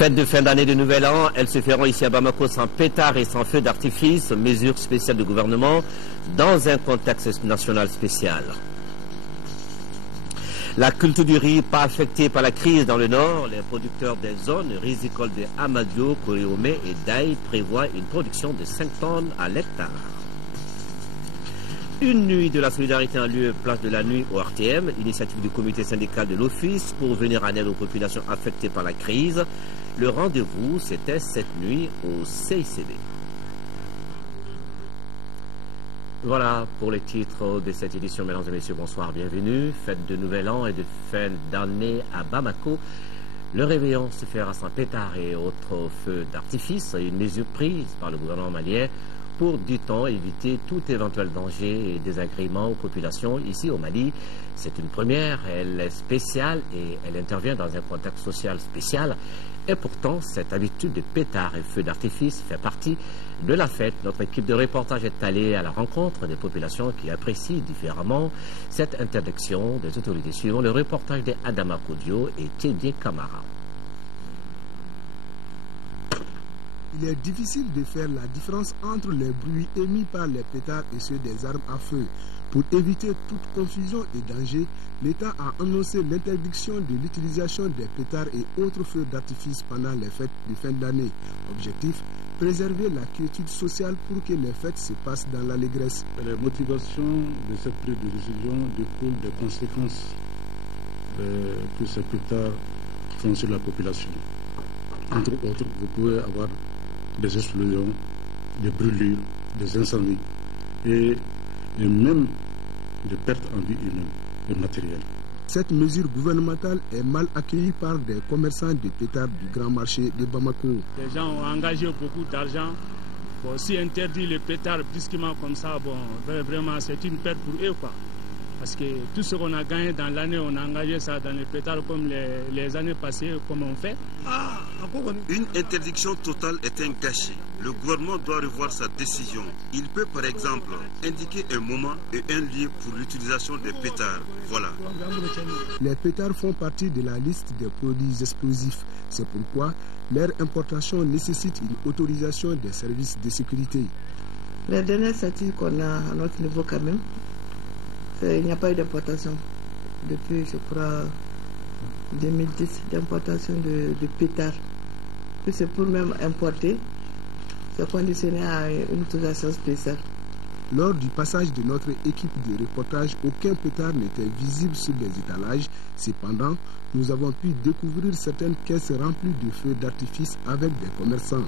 Fête de fin d'année de Nouvel An, elles se feront ici à Bamako sans pétard et sans feu d'artifice, mesure spéciale du gouvernement dans un contexte national spécial. La culture du riz pas affectée par la crise dans le nord, les producteurs des zones rizicoles de Amadio, Koréomé et Daï prévoient une production de 5 tonnes à l'hectare. Une nuit de la solidarité a lieu place de la nuit au RTM, initiative du comité syndical de l'office pour venir en aide aux populations affectées par la crise. Le rendez-vous, c'était cette nuit au CICD. Voilà pour les titres de cette édition. Mesdames et messieurs, bonsoir, bienvenue. Fête de Nouvel An et de fin d'année à Bamako. Le réveillon se fera sans pétard et autres feux d'artifice, une mesure prise par le gouvernement malien pour, dit-on, éviter tout éventuel danger et désagrément aux populations ici au Mali. C'est une première, elle est spéciale et elle intervient dans un contexte social spécial. Et pourtant, cette habitude de pétards et feux d'artifice fait partie de la fête. Notre équipe de reportage est allée à la rencontre des populations qui apprécient différemment cette interdiction des autorités. Suivant le reportage d'Adama Kodio et Tchédié Kamara. Il est difficile de faire la différence entre les bruits émis par les pétards et ceux des armes à feu. Pour éviter toute confusion et danger, l'État a annoncé l'interdiction de l'utilisation des pétards et autres feux d'artifice pendant les fêtes de fin d'année. Objectif, préserver la quiétude sociale pour que les fêtes se passent dans l'allégresse. Les motivations de cette prise de décision découlent des conséquences que ces pétards font sur la population. Entre autres, vous pouvez avoir des explosions, des brûlures, des incendies et même des pertes en vie humaine et matérielle. Cette mesure gouvernementale est mal accueillie par des commerçants de pétards du grand marché de Bamako. Les gens ont engagé beaucoup d'argent. Bon, si interdire les pétards brusquement comme ça, bon, vraiment c'est une perte pour eux, quoi. Parce que tout ce qu'on a gagné dans l'année, on a engagé ça dans les pétards comme les années passées, comme on fait. Une interdiction totale est un gâchis. Le gouvernement doit revoir sa décision. Il peut par exemple indiquer un moment et un lieu pour l'utilisation des pétards. Voilà. Les pétards font partie de la liste des produits explosifs. C'est pourquoi leur importation nécessite une autorisation des services de sécurité. Les dernières statistiques qu'on a à notre niveau quand même, il n'y a pas eu d'importation depuis, je crois, 2010, d'importation de pétards. C'est pour même importer, c'est conditionné à une autorisation spéciale. Lors du passage de notre équipe de reportage, aucun pétard n'était visible sur les étalages. Cependant, nous avons pu découvrir certaines caisses remplies de feux d'artifice avec des commerçants.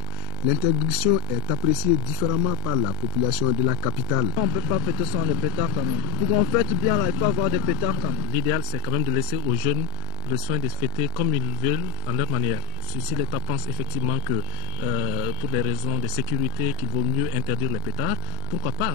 L'interdiction est appréciée différemment par la population de la capitale. On ne peut pas fêter sans les pétards quand même. Pour qu'on fête bien, là, il faut avoir des pétards quand même. L'idéal, c'est quand même de laisser aux jeunes le soin de fêter comme ils veulent, en leur manière. Si l'État pense effectivement que pour des raisons de sécurité, qu'il vaut mieux interdire les pétards, pourquoi pas,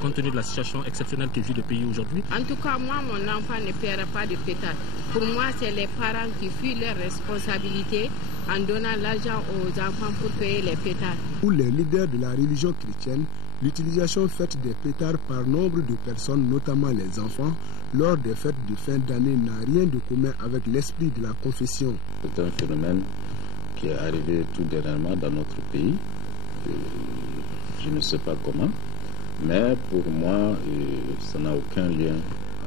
compte tenu de la situation exceptionnelle que vit le pays aujourd'hui. En tout cas, moi, mon enfant ne fera pas de pétards. Pour moi, c'est les parents qui fuient leurs responsabilités en donnant l'argent aux enfants pour payer les pétards. Pour les leaders de la religion chrétienne, l'utilisation faite des pétards par nombre de personnes, notamment les enfants, lors des fêtes de fin d'année n'a rien de commun avec l'esprit de la confession. C'est un phénomène qui est arrivé tout dernièrement dans notre pays. Je ne sais pas comment, mais pour moi, ça n'a aucun lien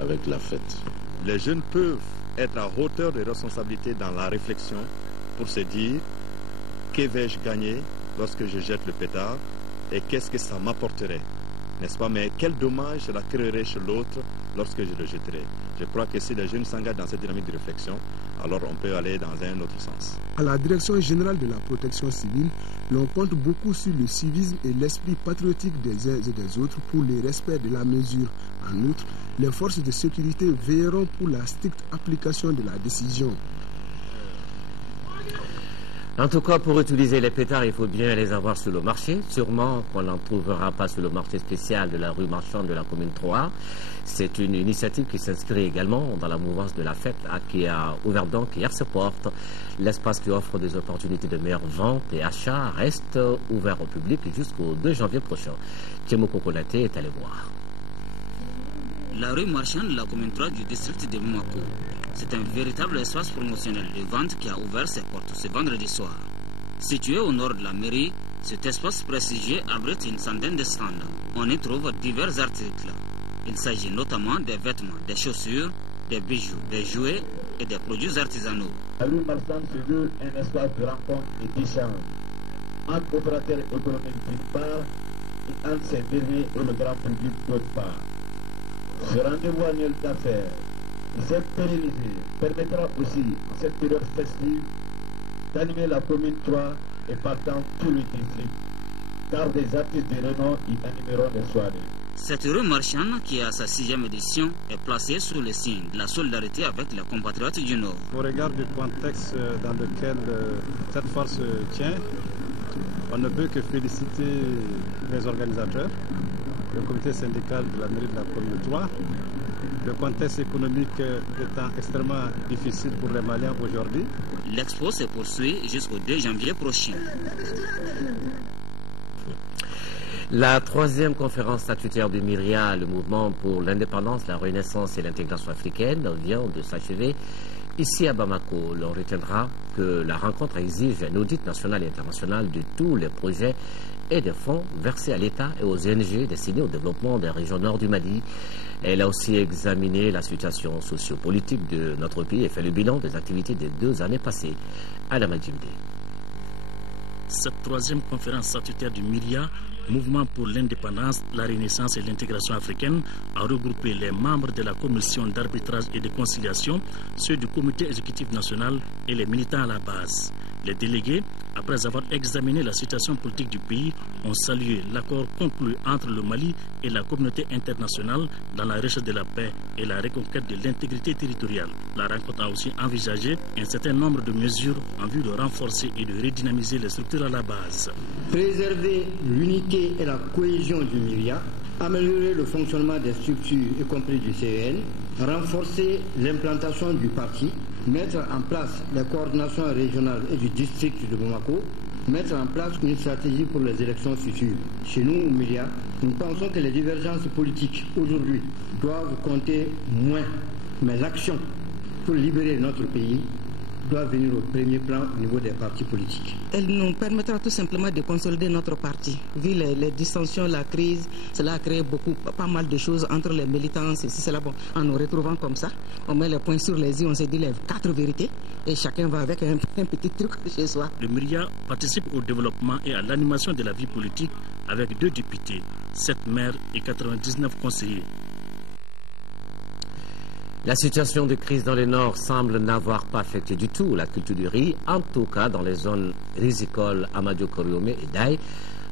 avec la fête. Les jeunes peuvent être à hauteur de responsabilité dans la réflexion pour se dire que vais-je gagner lorsque je jette le pétard et qu'est-ce que ça m'apporterait, n'est-ce pas? Mais quel dommage cela créerait chez l'autre lorsque je le jetterai. Je crois que si les jeunes s'engagent dans cette dynamique de réflexion, alors on peut aller dans un autre sens. À la Direction générale de la protection civile, l'on compte beaucoup sur le civisme et l'esprit patriotique des uns et des autres pour le respect de la mesure. En outre, les forces de sécurité veilleront pour la stricte application de la décision. En tout cas, pour utiliser les pétards, il faut bien les avoir sur le marché. Sûrement qu'on n'en trouvera pas sur le marché spécial de la rue Marchande de la commune 3. C'est une initiative qui s'inscrit également dans la mouvance de la fête qui a ouvert donc hier ses portes. L'espace qui offre des opportunités de meilleure vente et achat reste ouvert au public jusqu'au 2 janvier prochain. Tchémo Kokonaté est allé voir. la rue marchande de la commune 3 du district de Bamako. C'est un véritable espace promotionnel de vente qui a ouvert ses portes ce vendredi soir. Situé au nord de la mairie, cet espace prestigieux abrite une centaine de stands. On y trouve divers articles. Il s'agit notamment des vêtements, des chaussures, des bijoux, des jouets et des produits artisanaux. La rue marchande se veut un espace de rencontre et d'échange entre opérateurs économiques d'une part et entre ces derniers et le grand public d'autre part. Ce rendez-vous annuel d'affaires qui s'est pérennisé permettra aussi, en cette période festive, d'animer la commune 3 et partant tout le district, car des artistes de renom y animeront les soirées. Cette rue marchande, qui a sa 6e édition, est placée sous le signe de la solidarité avec les compatriotes du Nord. Au regard du contexte dans lequel cette foire se tient, on ne peut que féliciter les organisateurs, le comité syndical de la mairie de la commune 3. Le contexte économique étant extrêmement difficile pour les Maliens aujourd'hui. L'expo se poursuit jusqu'au 2 janvier prochain. La 3e conférence statutaire du MIRIA, le mouvement pour l'indépendance, la renaissance et l'intégration africaine, vient de s'achever ici à Bamako. L'on retiendra que la rencontre exige un audit national et international de tous les projets et des fonds versés à l'État et aux ONG destinés au développement des régions nord du Mali. Elle a aussi examiné la situation sociopolitique de notre pays et fait le bilan des activités des 2 années passées. Adam Adjimde. Cette 3e conférence statutaire du MIRIA, Mouvement pour l'indépendance, la renaissance et l'intégration africaine, a regroupé les membres de la commission d'arbitrage et de conciliation, ceux du comité exécutif national et les militants à la base. Les délégués, après avoir examiné la situation politique du pays, ont salué l'accord conclu entre le Mali et la communauté internationale dans la recherche de la paix et la reconquête de l'intégrité territoriale. La rencontre a aussi envisagé un certain nombre de mesures en vue de renforcer et de redynamiser les structures à la base. Préserver l'unité et la cohésion du MIRIA, améliorer le fonctionnement des structures, y compris du CEN, renforcer l'implantation du parti, mettre en place les coordinations régionales et du district de Bamako, mettre en place une stratégie pour les élections futures. Chez nous, au MIRIA, nous pensons que les divergences politiques aujourd'hui doivent compter moins, mais l'action pour libérer notre pays doit venir au premier plan au niveau des partis politiques. Elle nous permettra tout simplement de consolider notre parti. Vu les dissensions, la crise, cela a créé pas mal de choses entre les militants, cela. Bon, en nous retrouvant comme ça, on met les points sur les i, on se dit les 4 vérités et chacun va avec un petit truc chez soi. Le MIRIA participe au développement et à l'animation de la vie politique avec 2 députés, 7 maires et 99 conseillers. La situation de crise dans le Nord semble n'avoir pas affecté du tout la culture du riz, en tout cas dans les zones rizicoles Amadio Koriomé et Daï,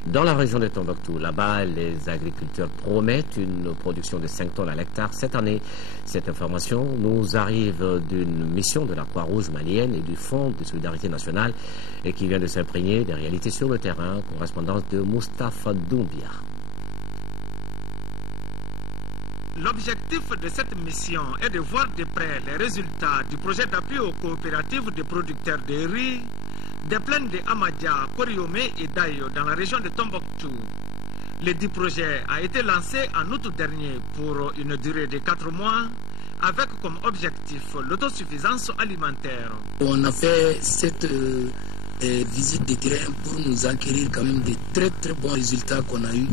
dans la région de Tombouctou. Là-bas, les agriculteurs promettent une production de 5 tonnes à l'hectare cette année. Cette information nous arrive d'une mission de la Croix-Rouge malienne et du Fonds de solidarité nationale et qui vient de s'imprégner des réalités sur le terrain. Correspondance de Moustapha Doumbia. L'objectif de cette mission est de voir de près les résultats du projet d'appui aux coopératives de producteurs de riz des plaines de Amadia, Koriomé et Dayo dans la région de Tombouctou. Le dit projet a été lancé en août dernier pour une durée de 4 mois avec comme objectif l'autosuffisance alimentaire. On a fait cette visite de terrain pour nous acquérir quand même de très bons résultats qu'on a eu.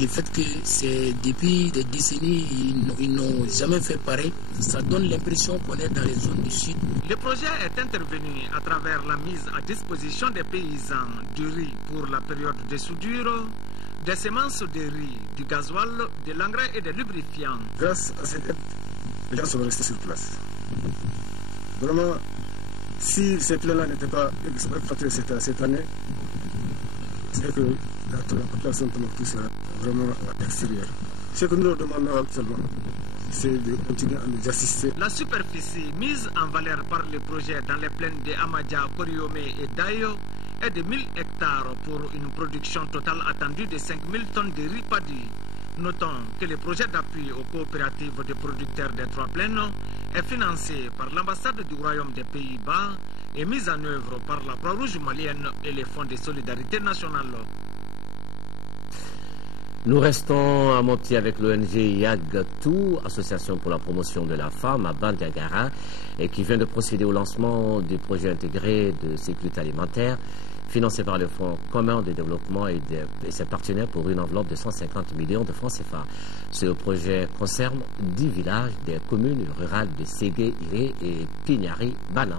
Le fait que c'est depuis des décennies, ils n'ont jamais fait pareil, ça donne l'impression qu'on est dans les zones du sud. Le projet est intervenu à travers la mise à disposition des paysans du riz pour la période de soudure, des semences de riz, du gasoil, de l'engrais et des lubrifiants. Grâce à cette aide, les gens sont restés sur place. Vraiment, si ces plans-là n'étaient pas exploités cette année, c'est que la population de Tombouctou sera vraiment à l'extérieur. Ce que nous leur demandons actuellement, c'est de continuer à nous assister. La superficie mise en valeur par le projet dans les plaines de Amadia, Koriomé et Dayo est de 1000 hectares pour une production totale attendue de 5000 tonnes de riz paddy. Notons que le projet d'appui aux coopératives de producteurs des 3 plaines est financé par l'ambassade du Royaume des Pays-Bas et mis en œuvre par la Croix-Rouge malienne et les fonds de solidarité nationale. Nous restons à Mopti avec l'ONG YAG2, Association pour la promotion de la femme à Bandiagara, et qui vient de procéder au lancement du projet intégré de sécurité alimentaire financé par le Fonds commun de développement et ses partenaires pour une enveloppe de 150 millions de francs CFA. Ce projet concerne 10 villages des communes rurales de Ségué, Iré et Pignari-Bana.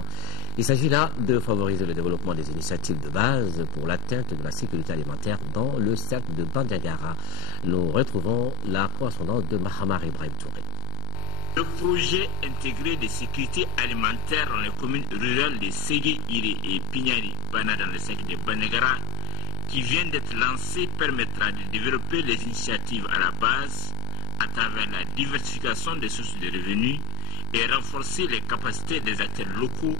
Il s'agit là de favoriser le développement des initiatives de base pour l'atteinte de la sécurité alimentaire dans le cercle de Bandiagara. Nous retrouvons la correspondance de Mahamar Ibrahim Touré. Le projet intégré de sécurité alimentaire dans les communes rurales de Ségué, Iré et Pignari-Bana dans le cercle de Bandiagara, qui vient d'être lancé, permettra de développer les initiatives à la base à travers la diversification des sources de revenus et renforcer les capacités des acteurs locaux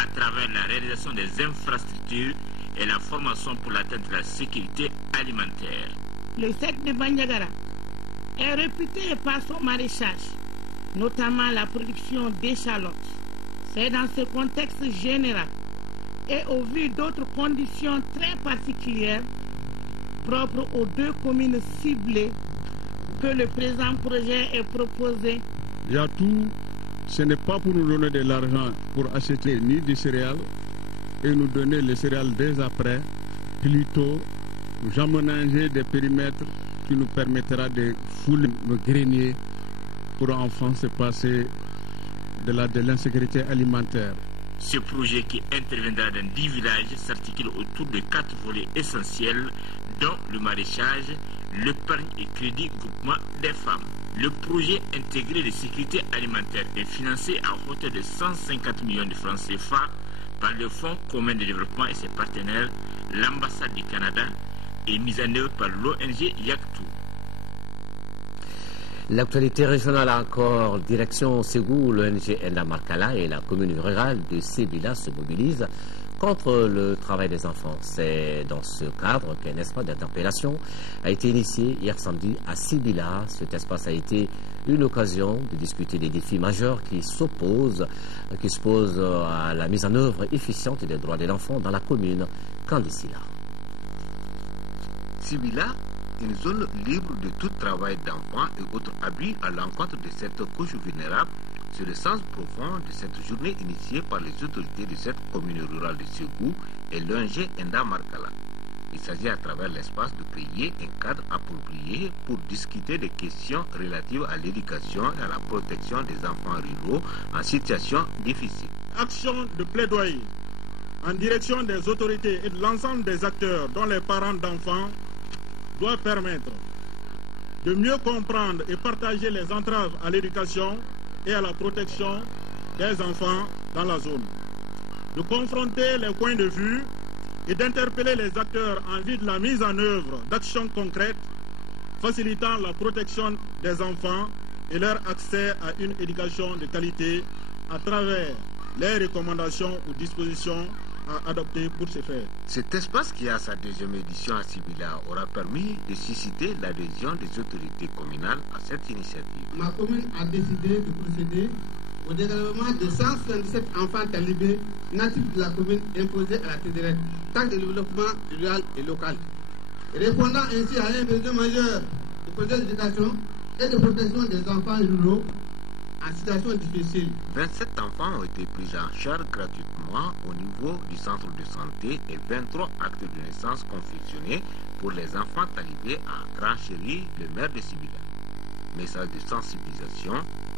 à travers la réalisation des infrastructures et la formation pour l'atteinte de la sécurité alimentaire. Le cercle de Bandiagara est réputé par son maraîchage, notamment la production d'échalotes. C'est dans ce contexte général et au vu d'autres conditions très particulières propres aux deux communes ciblées que le présent projet est proposé. Il y a tout. Ce n'est pas pour nous donner de l'argent pour acheter ni des céréales et nous donner les céréales dès après, plutôt nous aménager des périmètres qui nous permettra de fouler nos greniers pour enfin se passer de l'insécurité alimentaire. Ce projet qui interviendra dans 10 villages s'articule autour de 4 volets essentiels, dont le maraîchage, l'épargne et crédit groupement des femmes. Le projet intégré de sécurité alimentaire est financé à hauteur de 150 millions de francs CFA par le Fonds commun de développement et ses partenaires, l'ambassade du Canada, et mis en œuvre par l'ONG YAG2. L'actualité régionale encore, direction Ségou, l'ONG Enda Markala et la commune rurale de Sébila se mobilisent contre le travail des enfants. C'est dans ce cadre qu'un espace d'interpellation a été initié hier samedi à Sébila. Cet espace a été une occasion de discuter des défis majeurs qui s'opposent à la mise en œuvre efficiente des droits de l'enfant dans la commune. Candice là. Sébila, une zone libre de tout travail d'enfants et autres abus à l'encontre de cette couche vulnérable, c'est le sens profond de cette journée initiée par les autorités de cette commune rurale de Ségou et l'ONG Enda Markala. Il s'agit à travers l'espace de créer un cadre approprié pour discuter des questions relatives à l'éducation et à la protection des enfants ruraux en situation difficile. Action de plaidoyer en direction des autorités et de l'ensemble des acteurs dont les parents d'enfants doit permettre de mieux comprendre et partager les entraves à l'éducation et à la protection des enfants dans la zone, de confronter les points de vue et d'interpeller les acteurs en vue de la mise en œuvre d'actions concrètes facilitant la protection des enfants et leur accès à une éducation de qualité à travers les recommandations ou dispositions à adopter pour ce faire. Cet espace qui a sa deuxième édition à Sébila aura permis de susciter l'adhésion des autorités communales à cette initiative. Ma commune a décidé de procéder au développement de 177 enfants talibés natifs de la commune imposés à la TDREC, Taxe de développement rural et local. Répondant ainsi à un besoin majeur de projet d'éducation et de protection des enfants ruraux en situation difficile. 27 enfants ont été pris en charge gratuitement au niveau du centre de santé et 23 actes de naissance confectionnés pour les enfants talibés à Grand Chéri, le maire de Sébila. Messages de sensibilisation,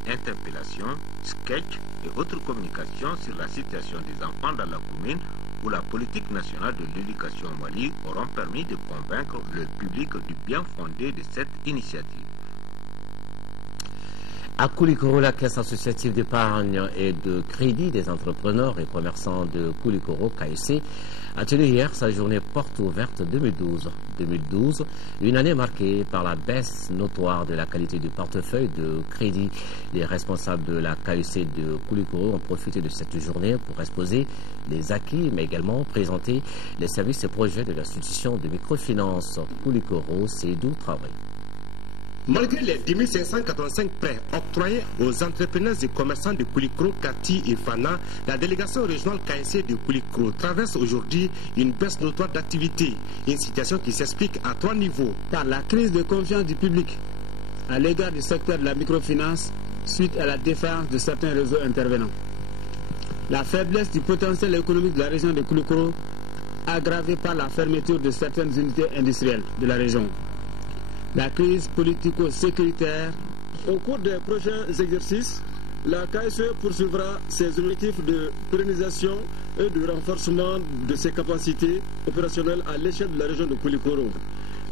interpellation, sketch et autres communications sur la situation des enfants dans la commune où la politique nationale de l'éducation au Mali auront permis de convaincre le public du bien fondé de cette initiative. À Koulikoro, la caisse associative d'épargne et de crédit des entrepreneurs et commerçants de Koulikoro, KSC, a tenu hier sa journée porte ouverte 2012. 2012, une année marquée par la baisse notoire de la qualité du portefeuille de crédit. Les responsables de la KSC de Koulikoro ont profité de cette journée pour exposer les acquis, mais également présenter les services et projets de l'institution de microfinance Koulikoro, Seydou Traoré. Malgré les 10 585 prêts octroyés aux entrepreneurs et commerçants de Koulikoro, Kati et Fana, la délégation régionale KSC de Koulikoro traverse aujourd'hui une baisse notoire d'activité, une situation qui s'explique à 3 niveaux. Par la crise de confiance du public à l'égard du secteur de la microfinance suite à la défaillance de certains réseaux intervenants. La faiblesse du potentiel économique de la région de Koulikoro, aggravée par la fermeture de certaines unités industrielles de la région. La crise politico-sécuritaire. Au cours des prochains exercices, la KSE poursuivra ses objectifs de pérennisation et de renforcement de ses capacités opérationnelles à l'échelle de la région de Koulikoro.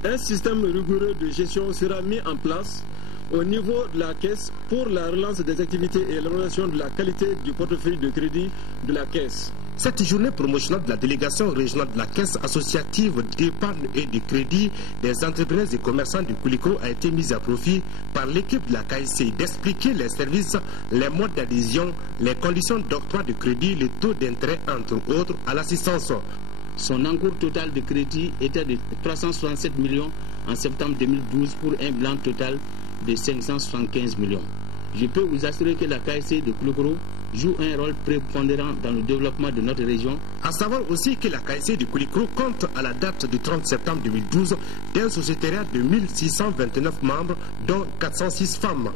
Un système rigoureux de gestion sera mis en place au niveau de la caisse pour la relance des activités et l'amélioration de la qualité du portefeuille de crédit de la caisse. Cette journée promotionnelle de la délégation régionale de la Caisse associative d'épargne et de crédit des entrepreneurs et commerçants du Koulikoro a été mise à profit par l'équipe de la KSC d'expliquer les services, les modes d'adhésion, les conditions d'octroi de crédit, les taux d'intérêt, entre autres, à l'assistance. Son encours total de crédit était de 367 millions en septembre 2012 pour un bilan total de 575 millions. Je peux vous assurer que la KSC de Koulikoro joue un rôle prépondérant dans le développement de notre région. À savoir aussi que la KSC de Koulikoro compte à la date du 30 septembre 2012 d'un sociétariat de 1629 membres, dont 406 femmes.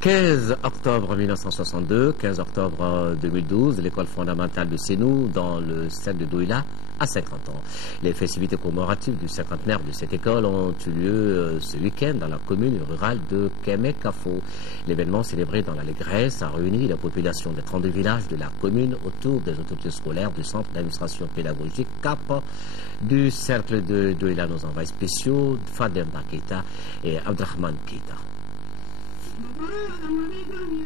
15 octobre 1962, 15 octobre 2012, l'école fondamentale de Sénou, dans le centre de Douila, a 50 ans. Les festivités commémoratives du cinquantenaire de cette école ont eu lieu ce week-end dans la commune rurale de Kémékafo. L'événement célébré dans l'allégresse a réuni la population des 32 villages de la commune autour des autorités scolaires du centre d'administration pédagogique CAP, du cercle de Douila. Nos envoyés spéciaux, Fademba Keita et Abdrahman Keita.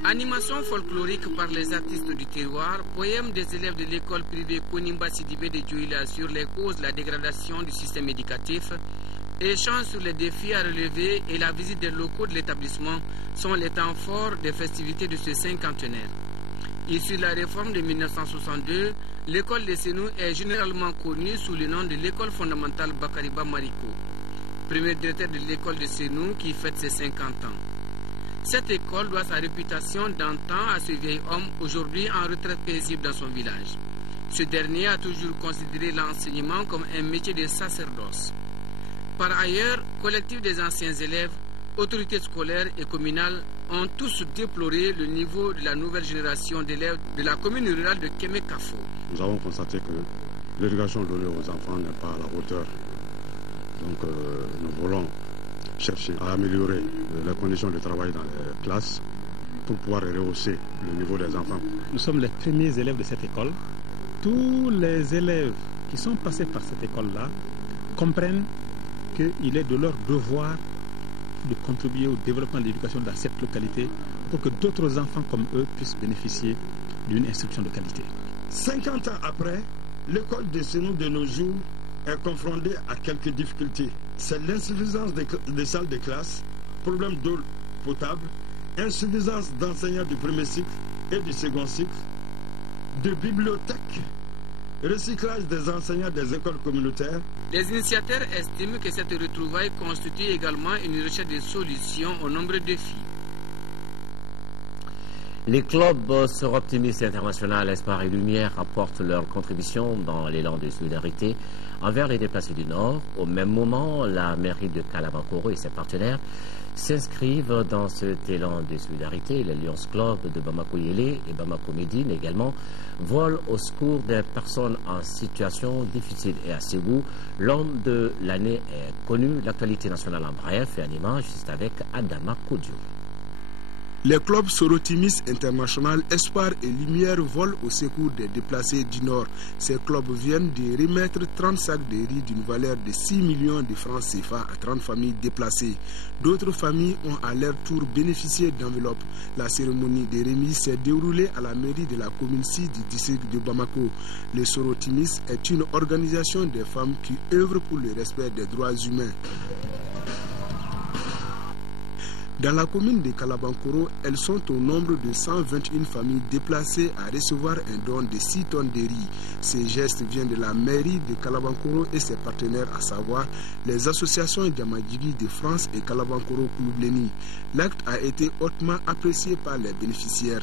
Animation folklorique par les artistes du terroir, poème des élèves de l'école privée Konimba Sidibé de Djouila sur les causes de la dégradation du système éducatif, échange sur les défis à relever et la visite des locaux de l'établissement sont les temps forts des festivités de ce cinquantenaire. Issue de la réforme de 1962, l'école de Sénou est généralement connue sous le nom de l'école fondamentale Bakariba Mariko, premier directeur de l'école de Sénou qui fête ses 50 ans. Cette école doit sa réputation d'antan à ce vieil homme aujourd'hui en retraite paisible dans son village. Ce dernier a toujours considéré l'enseignement comme un métier de sacerdoce. Par ailleurs, collectif des anciens élèves, autorités scolaires et communales ont tous déploré le niveau de la nouvelle génération d'élèves de la commune rurale de Kémékafo. Nous avons constaté que l'éducation donnée aux enfants n'est pas à la hauteur. Donc nous voulons chercher à améliorer les conditions de travail dans les classes pour pouvoir rehausser le niveau des enfants. Nous sommes les premiers élèves de cette école. Tous les élèves qui sont passés par cette école-là comprennent qu'il est de leur devoir de contribuer au développement de l'éducation dans cette localité pour que d'autres enfants comme eux puissent bénéficier d'une instruction de qualité. 50 ans après, l'école de Sénou de nos jours est confrontée à quelques difficultés. C'est l'insuffisance des salles de classe, problème d'eau potable, insuffisance d'enseignants du premier cycle et du second cycle, de bibliothèques, recyclage des enseignants des écoles communautaires. Les initiateurs estiment que cette retrouvaille constitue également une recherche de solutions aux nombreux défis. Les clubs Optimiste International, Espoir et Lumière apportent leur contribution dans l'élan de solidarité envers les déplacés du Nord. Au même moment, la mairie de Kalabakoro et ses partenaires s'inscrivent dans cet élan de solidarité. Les Lions Club de Bamako-Yélé et Bamako-Médine également volent au secours des personnes en situation difficile. Et à Ségou, l'homme de l'année est connu. L'actualité nationale en bref et en image, juste avec Adama Kodio. Les clubs Sorotimis International, Espoir et Lumière volent au secours des déplacés du Nord. Ces clubs viennent de remettre 30 sacs de riz d'une valeur de 6 millions de francs CFA à 30 familles déplacées. D'autres familles ont à leur tour bénéficié d'enveloppes. La cérémonie de remise s'est déroulée à la mairie de la commune 6 du district de Bamako. Les Sorotimis est une organisation des femmes qui œuvre pour le respect des droits humains. Dans la commune de Kalabankoro, elles sont au nombre de 121 familles déplacées à recevoir un don de 6 tonnes de riz. Ces gestes viennent de la mairie de Kalabankoro et ses partenaires, à savoir les associations Djamadjigi de France et Kalabankoro Kouloubleni. L'acte a été hautement apprécié par les bénéficiaires.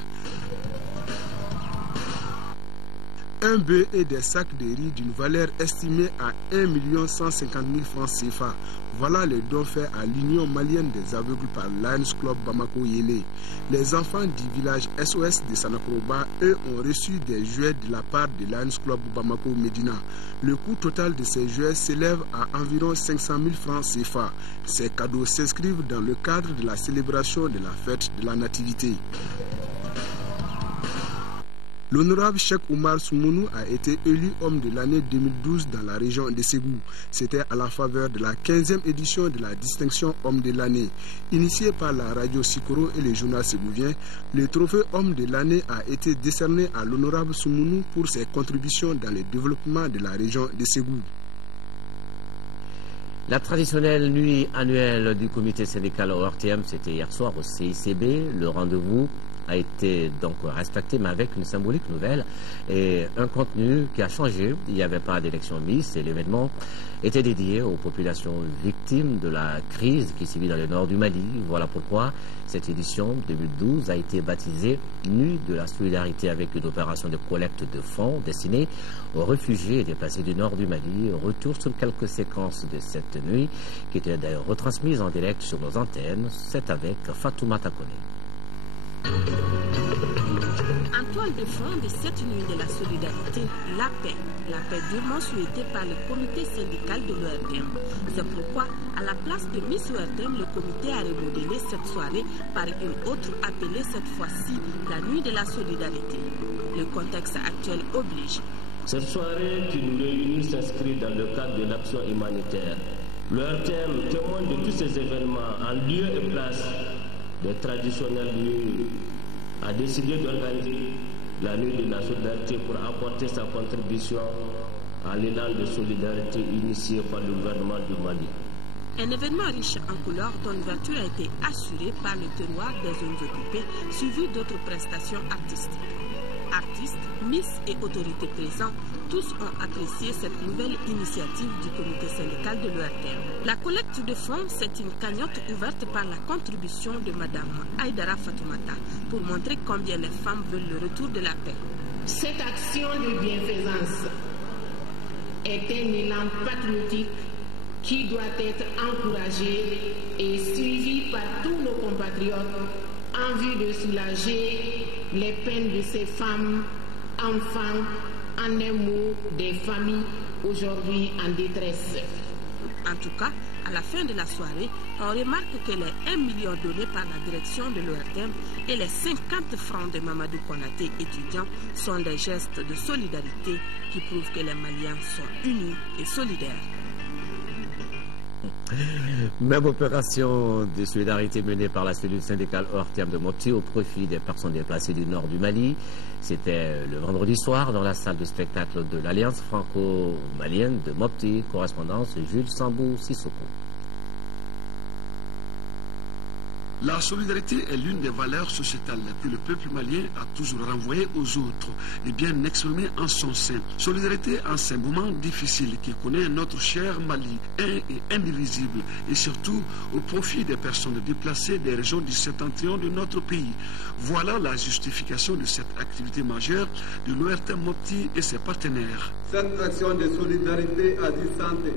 Un bœuf et des sacs de riz d'une valeur estimée à 1 150 000 francs CFA. Voilà les dons faits à l'Union malienne des aveugles par Lions Club Bamako Yélé. Les enfants du village SOS de Sanakroba, eux, ont reçu des jouets de la part de Lions Club Bamako Medina. Le coût total de ces jouets s'élève à environ 500 000 francs CFA. Ces cadeaux s'inscrivent dans le cadre de la célébration de la fête de la Nativité. L'honorable Cheikh Oumar Soumounou a été élu homme de l'année 2012 dans la région de Ségou. C'était à la faveur de la 15e édition de la distinction homme de l'année. Initié par la radio Sikoro et le journal ségouvien, le trophée homme de l'année a été décerné à l'honorable Soumounou pour ses contributions dans le développement de la région de Ségou. La traditionnelle nuit annuelle du comité syndical au RTM, c'était hier soir au CICB. Le rendez-vous a été donc respecté, mais avec une symbolique nouvelle et un contenu qui a changé. Il n'y avait pas d'élection Miss et l'événement était dédié aux populations victimes de la crise qui sévit dans le nord du Mali. Voilà pourquoi cette édition 2012 a été baptisée Nuit de la solidarité, avec une opération de collecte de fonds destinée aux réfugiés et déplacés du nord du Mali. Retour sur quelques séquences de cette nuit qui était d'ailleurs retransmise en direct sur nos antennes. C'est avec Fatoumata Kone. En toile de fond de cette nuit de la solidarité, la paix durement souhaitée par le comité syndical de l'ORTM. C'est pourquoi, à la place de Miss ORTM, le comité a remodelé cette soirée par une autre appelée cette fois-ci la nuit de la solidarité. Le contexte actuel oblige. Cette soirée qui nous réunit s'inscrit dans le cadre de l'action humanitaire. L'ORTM, témoin de tous ces événements en lieu et place des traditionnelles nuits, a décidé d'organiser la nuit de la solidarité pour apporter sa contribution à l'élan de solidarité initié par le gouvernement du Mali. Un événement riche en couleurs dont l'ouverture a été assurée par le terroir des zones occupées, suivi d'autres prestations artistiques. Artistes, Miss et autorités présents, tous ont apprécié cette nouvelle initiative du comité syndical de l'ORTM. La collecte de fonds, c'est une cagnotte ouverte par la contribution de Madame Aïdara Fatoumata pour montrer combien les femmes veulent le retour de la paix. Cette action de bienfaisance est un élan patriotique qui doit être encouragé et suivi par tous nos compatriotes en vue de soulager les peines de ces femmes, enfants, en un mot, des familles aujourd'hui en détresse. En tout cas, à la fin de la soirée, on remarque que les 1 million donnés par la direction de l'ORTM et les 50 francs de Mamadou Konaté étudiants sont des gestes de solidarité qui prouvent que les Maliens sont unis et solidaires. Même opération de solidarité menée par la cellule syndicale ORTM de Mopti au profit des personnes déplacées du nord du Mali. C'était le vendredi soir dans la salle de spectacle de l'Alliance franco-malienne de Mopti. Correspondance Jules Sambou Sissoko. La solidarité est l'une des valeurs sociétales que le peuple malien a toujours renvoyées aux autres et bien exprimée en son sein. Solidarité en ces moments difficiles qui connaît notre cher Mali, un et indivisible, et surtout au profit des personnes déplacées des régions du septentrion de notre pays. Voilà la justification de cette activité majeure de l'ORTM Mopti et ses partenaires. Cette action de solidarité à distance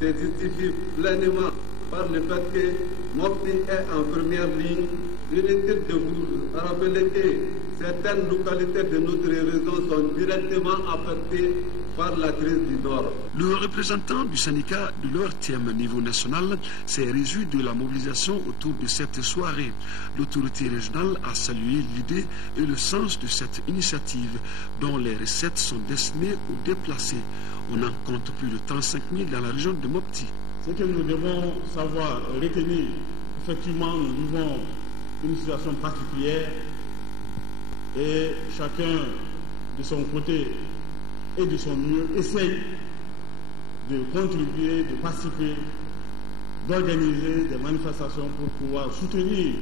se justifie pleinement par le fait que Mopti est en première ligne. Inutile de vous rappeler que certaines localités de notre région sont directement affectées par la crise du Nord. Le représentant du syndicat de l'ORTM au niveau national s'est réjoui de la mobilisation autour de cette soirée. L'autorité régionale a salué l'idée et le sens de cette initiative dont les recettes sont destinées aux déplacés. On en compte plus de 35 000 dans la région de Mopti. Ce que nous devons savoir retenir, effectivement, nous vivons une situation particulière et chacun de son côté et de son mieux essaye de contribuer, de participer d'organiser des manifestations pour pouvoir soutenir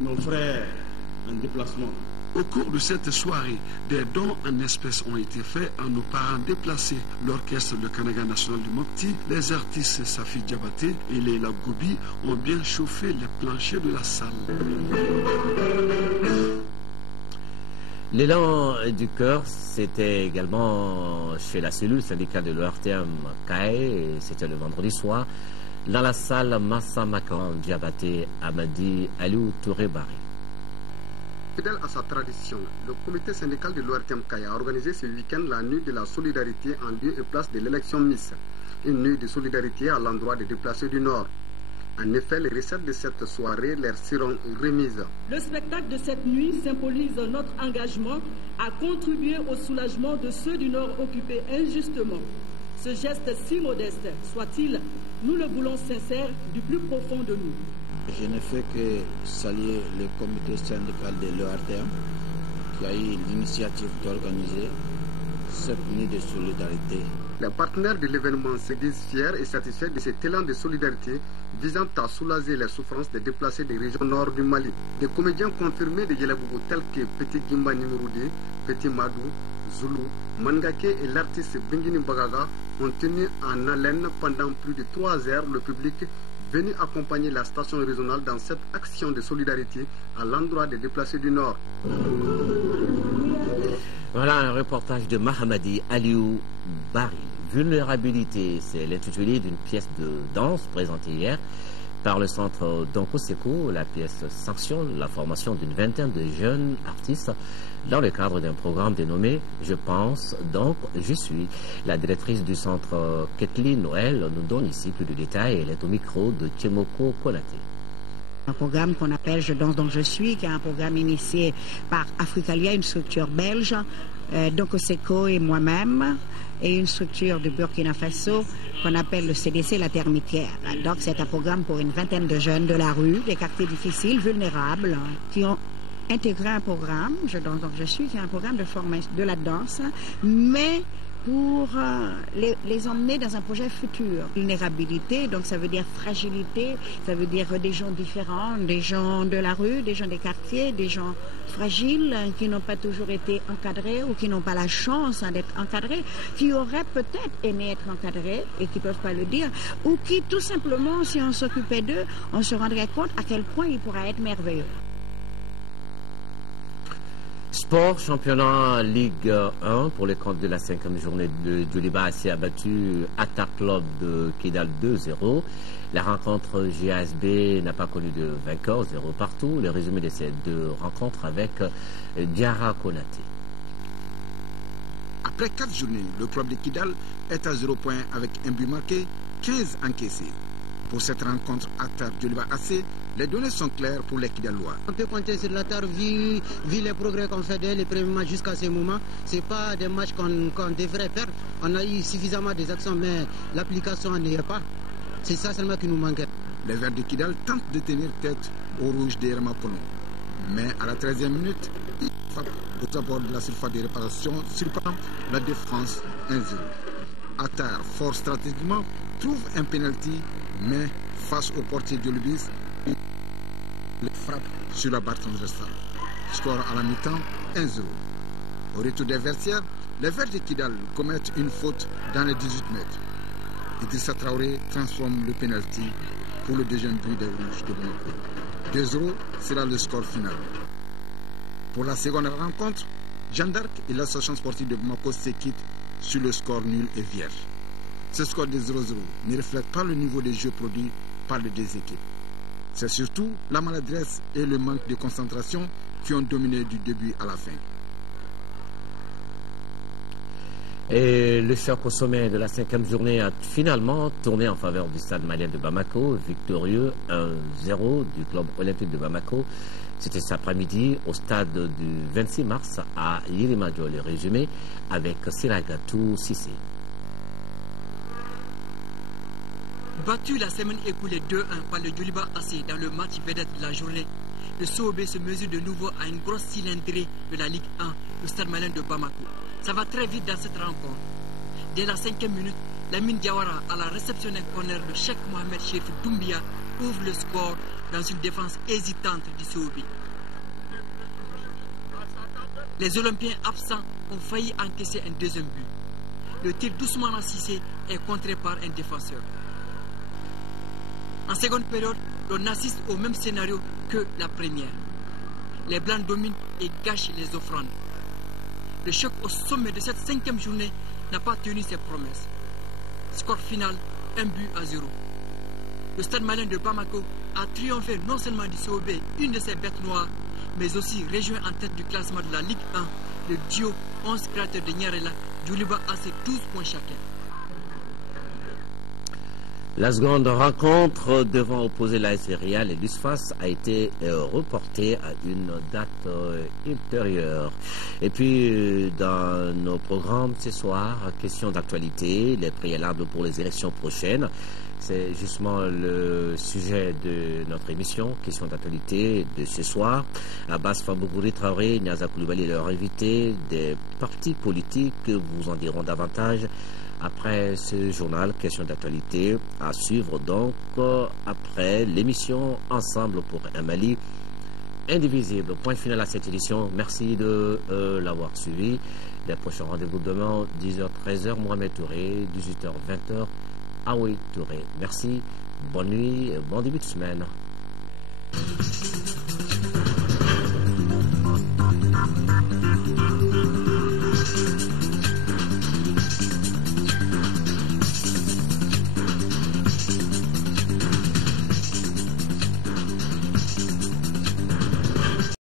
nos frères en déplacement. Au cours de cette soirée, des dons en espèces ont été faits à nos parents déplacés. L'orchestre de Kanaga National du Mopti, les artistes Safi Diabaté et Leila Gobi ont bien chauffé les planchers de la salle. L'élan du cœur, c'était également chez la cellule syndicale de l'ORTM CAE, c'était le vendredi soir, dans la salle Massa Makan Diabaté Amadi Aliou Touré Bari. Fidèle à sa tradition, le comité syndical de l'ORTM CAE a organisé ce week-end la nuit de la solidarité en lieu et place de l'élection Miss. Une nuit de solidarité à l'endroit des déplacés du Nord. En effet, les recettes de cette soirée leur seront remises. Le spectacle de cette nuit symbolise notre engagement à contribuer au soulagement de ceux du Nord occupés injustement. Ce geste si modeste soit-il, nous le voulons sincère du plus profond de nous. Je ne fais que saluer le comité syndical de l'ORTM qui a eu l'initiative d'organiser cette nuit de solidarité. Les partenaires de l'événement se disent fiers et satisfaits de cet élan de solidarité visant à soulager les souffrances des déplacés des régions nord du Mali. Des comédiens confirmés de Yelabougou tels que Petit Gimba Nimurude, Petit Madou, Zulu, Mangake et l'artiste Bingini Bagaga ont tenu en haleine pendant plus de 3 heures le public venu accompagner la station régionale dans cette action de solidarité à l'endroit des déplacés du Nord. Voilà un reportage de Mahamadi Aliou Bari. Vulnérabilité, c'est l'intitulé d'une pièce de danse présentée hier par le centre Donkoseko. La pièce sanctionne la formation d'une vingtaine de jeunes artistes dans le cadre d'un programme dénommé « Je pense, donc je suis ». La directrice du centre, Kathleen Noël, nous donne ici plus de détails. Elle est au micro de Tchemoko Konaté. Un programme qu'on appelle Je danse donc je suis, qui est un programme initié par Africalia, une structure belge, Donkoseko et moi-même, et une structure du Burkina Faso qu'on appelle le CDC La Termitière. Donc c'est un programme pour une vingtaine de jeunes de la rue, des quartiers difficiles, vulnérables, qui ont intégré un programme, Je danse donc je suis, qui est un programme de formation de la danse, mais pour les emmener dans un projet futur. Vulnérabilité, donc ça veut dire fragilité, ça veut dire des gens différents, des gens de la rue, des gens des quartiers, des gens fragiles qui n'ont pas toujours été encadrés ou qui n'ont pas la chance d'être encadrés, qui auraient peut-être aimé être encadrés et qui ne peuvent pas le dire, ou qui tout simplement, si on s'occupait d'eux, on se rendrait compte à quel point ils pourraient être merveilleux. Sport, championnat Ligue 1 pour les comptes de la 5e journée de Djoliba a battu Attack Club de Kidal 2-0. La rencontre GASB n'a pas connu de vainqueur, 0 partout. Le résumé de ces deux rencontres avec Diarra Konaté. Après 4 journées, le club de Kidal est à 0 points avec un but marqué, 15 encaissés. Pour cette rencontre Attack Djoliba AC, les données sont claires pour les Kidalois. On peut compter sur la terre, vu les progrès qu'on fait dès les premiers matchs jusqu'à ce moment. Ce n'est pas des matchs qu'on devrait perdre. On a eu suffisamment des actions, mais l'application n'y est pas. C'est ça seulement qui nous manquait. Les Verts de Kidal tentent de tenir tête au rouge des Ramapono. Mais à la 13e minute, ils frappent au abord de la surface de réparation, surprend la défense 1-0. Attar, fort stratégiquement, trouve un penalty, mais face au portier de Lubis, il frappe sur la barre transversale. Score à la mi-temps 1-0. Au retour des vestiaires, les Verts de Kidal commettent une faute dans les 18 mètres. Idrissa Traoré transforme le penalty pour le deuxième but des Rouges de Bamako. 2-0 sera le score final. Pour la seconde rencontre, Jeanne d'Arc et l'association sportive de Bamako se quittent sur le score nul et vierge. Ce score de 0-0 ne reflète pas le niveau de jeu produit par les deux équipes. C'est surtout la maladresse et le manque de concentration qui ont dominé du début à la fin. Et le choc au sommet de la 5e journée a finalement tourné en faveur du stade malien de Bamako, victorieux 1-0 du club olympique de Bamako. C'était cet après-midi au stade du 26 mars à Yirimadio. Le résumé avec Siragatou Sissé. Battu la semaine écoulée 2-1 par le Djoliba AC dans le match vedette de la journée, le SOB se mesure de nouveau à une grosse cylindrée de la Ligue 1, le stade malien de Bamako. Ça va très vite dans cette rencontre. Dès la 5e minute, Lamine Diawara, à la réception d'un corner de Cheikh Mohamed Chérif Doumbia, ouvre le score dans une défense hésitante du COB. Les Olympiens absents ont failli encaisser un deuxième but. Le tir d'Ousmane Cissé est contré par un défenseur. En seconde période, on assiste au même scénario que la première. Les Blancs dominent et gâchent les offrandes. Le choc au sommet de cette 5e journée n'a pas tenu ses promesses. Score final, 1-0. Le stade malien de Bamako a triomphé non seulement du COB, une de ses bêtes noires, mais aussi rejoint en tête du classement de la Ligue 1 le duo 11 créateurs de Nyarela, Djouliba a ses 12 points chacun. La seconde rencontre devant opposer l'AS Real et l'USFAS a été reportée à une date ultérieure. Et puis, dans nos programmes ce soir, question d'actualité, les préalables pour les élections prochaines. C'est justement le sujet de notre émission, question d'actualité de ce soir. Abbas Famougouri Traoré, Niaza Koulibaly et leurs invités des partis politiques vous en diront davantage après ce journal, question d'actualité, à suivre donc après l'émission Ensemble pour un Mali indivisible. Point final à cette édition. Merci de l'avoir suivi. Les prochains rendez-vous demain, 10h-13h, Mohamed Touré, 18h-20h, Aoui Touré. Merci, bonne nuit, bon début de semaine.